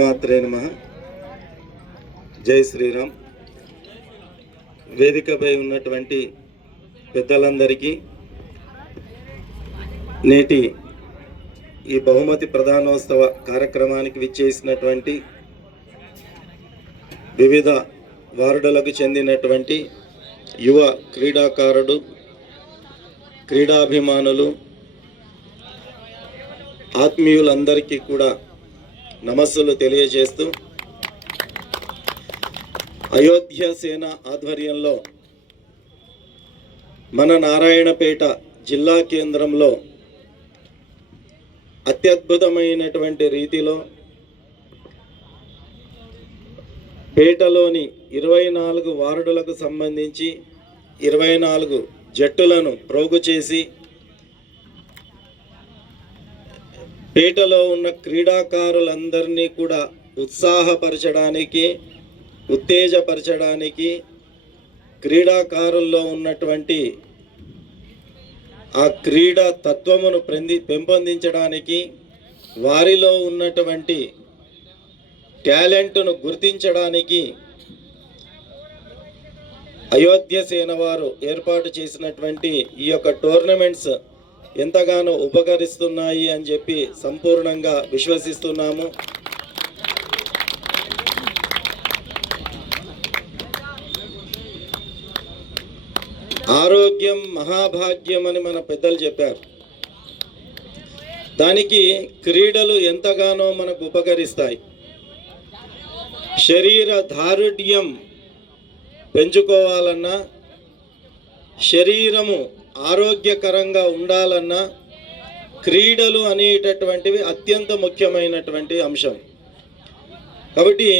మాత్రే నమ. జై శ్రీరామ్. వేదికపై ఉన్నటువంటి పెద్దలందరికీ నేటి ఈ బహుమతి ప్రధానోత్సవ కార్యక్రమానికి విచ్చేసినటువంటి వివిధ వార్డులకు చెందినటువంటి యువ క్రీడాకారుడు క్రీడాభిమానులు ఆత్మీయులందరికీ కూడా నమస్సులు తెలియజేస్తూ అయోధ్య సేన ఆధ్వర్యంలో మన నారాయణపేట జిల్లా కేంద్రంలో అత్యద్భుతమైనటువంటి రీతిలో పేటలోని ఇరవై నాలుగు వార్డులకు సంబంధించి ఇరవై నాలుగు జట్టులను ప్రోగు చేసి పేటలో ఉన్న క్రీడాకారులందరినీ కూడా ఉత్సాహపరచడానికి ఉత్తేజపరచడానికి క్రీడాకారుల్లో ఉన్నటువంటి ఆ క్రీడా తత్వమును ప్రంది పెంపొందించడానికి వారిలో ఉన్నటువంటి టాలెంట్ను గుర్తించడానికి అయోధ్య సేన వారు ఏర్పాటు చేసినటువంటి ఈ యొక్క టోర్నమెంట్స్ ఎంతగానో ఉపకరిస్తున్నాయి అని చెప్పి సంపూర్ణంగా విశ్వసిస్తున్నాము. ఆరోగ్యం మహాభాగ్యం అని మన పెద్దలు చెప్పారు. దానికి క్రీడలు ఎంతగానో మనకు ఉపకరిస్తాయి. శరీర దారుఢ్యం పెంచుకోవాలన్నా శరీరము ఆరోగ్యకరంగా ఉండాలన్నా క్రీడలు అనేటటువంటివి అత్యంత ముఖ్యమైనటువంటి అంశం. కాబట్టి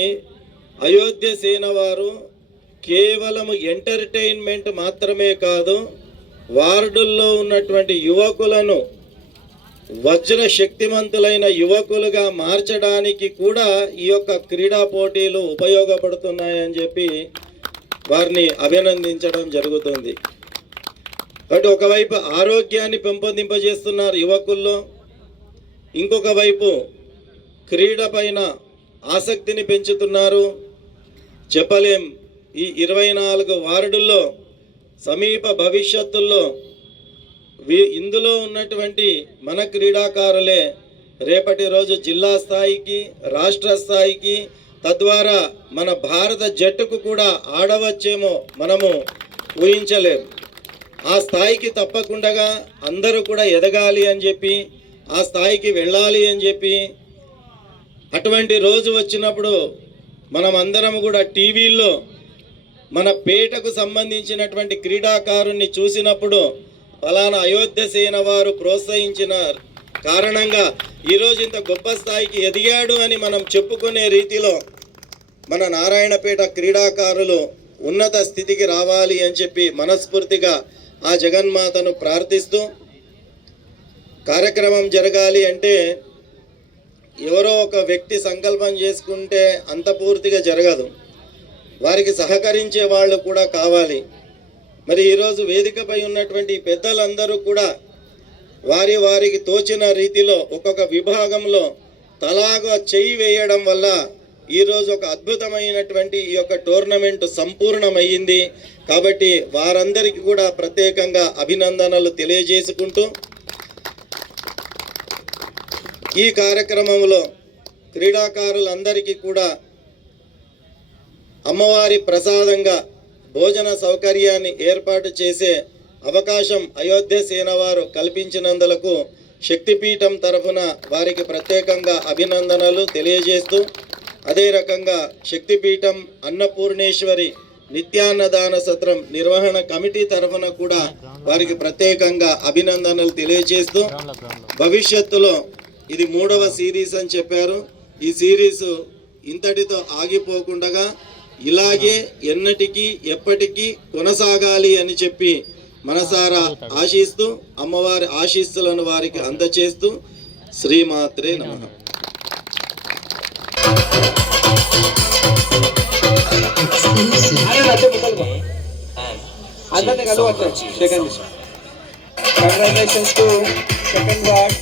అయోధ్య సేన వారు కేవలము ఎంటర్టైన్మెంట్ మాత్రమే కాదు వార్డుల్లో ఉన్నటువంటి యువకులను వజ్ర శక్తిమంతులైన యువకులుగా మార్చడానికి కూడా ఈ యొక్క క్రీడా పోటీలు ఉపయోగపడుతున్నాయని చెప్పి వారిని అభినందించడం జరుగుతుంది. కాబట్టి ఒకవైపు ఆరోగ్యాన్ని పెంపొందింపజేస్తున్నారు యువకుల్లో ఇంకొక వైపు క్రీడ పైన ఆసక్తిని పెంచుతున్నారు. చెప్పలేం ఈ ఇరవై నాలుగు వార్డుల్లో సమీప భవిష్యత్తుల్లో ఇందులో ఉన్నటువంటి మన క్రీడాకారులే రేపటి రోజు జిల్లా స్థాయికి రాష్ట్ర స్థాయికి తద్వారా మన భారత జట్టుకు కూడా ఆడవచ్చేమో మనము ఊహించలేము ఆ స్థాయికి తప్పకుండా అందరూ కూడా ఎదగాలి అని చెప్పి ఆ స్థాయికి వెళ్ళాలి అని చెప్పి అటువంటి రోజు వచ్చినప్పుడు మనం అందరం కూడా టీవీల్లో మన పేటకు సంబంధించినటువంటి క్రీడాకారుణ్ణి చూసినప్పుడు ఫలానా అయోధ్య సేన వారు ప్రోత్సహించిన కారణంగా ఈరోజు ఇంత గొప్ప స్థాయికి ఎదిగాడు అని మనం చెప్పుకునే రీతిలో మన నారాయణపేట క్రీడాకారులు ఉన్నత స్థితికి రావాలి అని చెప్పి మనస్ఫూర్తిగా ఆ జగన్మాతను ప్రార్థిస్తూ కార్యక్రమం జరగాలి అంటే ఎవరో ఒక వ్యక్తి సంకల్పం చేసుకుంటే అంత పూర్తిగా జరగదు. వారికి సహకరించే వాళ్ళు కూడా కావాలి. మరి ఈరోజు వేదికపై ఉన్నటువంటి పెద్దలందరూ కూడా వారి వారికి తోచిన రీతిలో ఒక్కొక్క విభాగంలో తలాగా చెయ్యి వేయడం వల్ల ఈరోజు ఒక అద్భుతమైనటువంటి ఈ యొక్క టోర్నమెంట్ సంపూర్ణమయ్యింది. కాబట్టి వారందరికీ కూడా ప్రత్యేకంగా అభినందనలు తెలియజేసుకుంటూ ఈ కార్యక్రమంలో క్రీడాకారులందరికీ కూడా అమ్మవారి ప్రసాదంగా భోజన సౌకర్యాన్ని ఏర్పాటు చేసే అవకాశం అయోధ్య సేన వారు కల్పించినందులకు శక్తిపీఠం తరఫున వారికి ప్రత్యేకంగా అభినందనలు తెలియజేస్తూ అదే రకంగా శక్తిపీఠం అన్నపూర్ణేశ్వరి నిత్యాన్నదాన సత్రం నిర్వహణ కమిటీ తరఫున కూడా వారికి ప్రత్యేకంగా అభినందనలు తెలియజేస్తూ భవిష్యత్తులో ఇది మూడవ సిరీస్ అని చెప్పారు. ఈ సిరీస్ ఇంతటితో ఆగిపోకుండా ఇలాగే ఎన్నటికీ ఎప్పటికీ కొనసాగాలి అని చెప్పి మనసారా ఆశిస్తూ అమ్మవారి ఆశీస్సులను వారికి అందచేస్తూ శ్రీమాత్రే నమ. Another Galwata, second. Congratulations to second ward,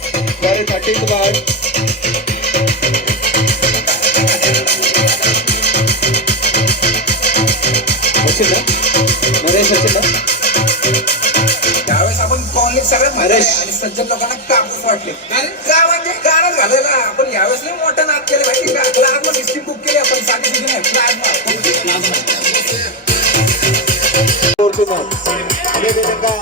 very 13th ward. त्यावेळेस आपण कॉलेज सगळ्यात नरेश. आणि सज्जन लोकांना कापूस वाटले का म्हणजे गाणं झालं आपण यावेळेस लय मोठं नाच केलं पाहिजे लहान आपला आपण लिस्टिंग बुक केली అదేవిధంగా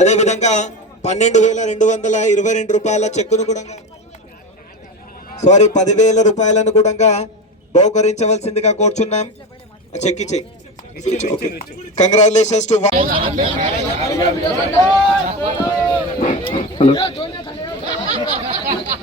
అదేవిధంగా పన్నెండు వేల రెండు వందల ఇరవై రెండు రూపాయల చెక్కును కూడా సారీ పదివేల రూపాయలను కూడా బహుకరించవలసిందిగా కోరుచున్నాం. చెక్ ఇచ్చే కంగ్రాచులేషన్స్ టు హలో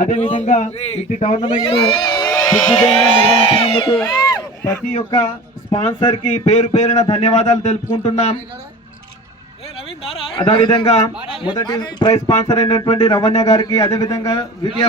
అదే విధంగా టోర్నమెంట్ నిర్వహించినందుకు ప్రతి ఒక్క స్పాన్సర్కి పేరు పేరున ధన్యవాదాలు తెలుపుకుంటున్నాం. అదేవిధంగా మొదటి ప్రైజ్ స్పాన్సర్ అయినటువంటి రవణ్య గారికి అదేవిధంగా ద్వితీయ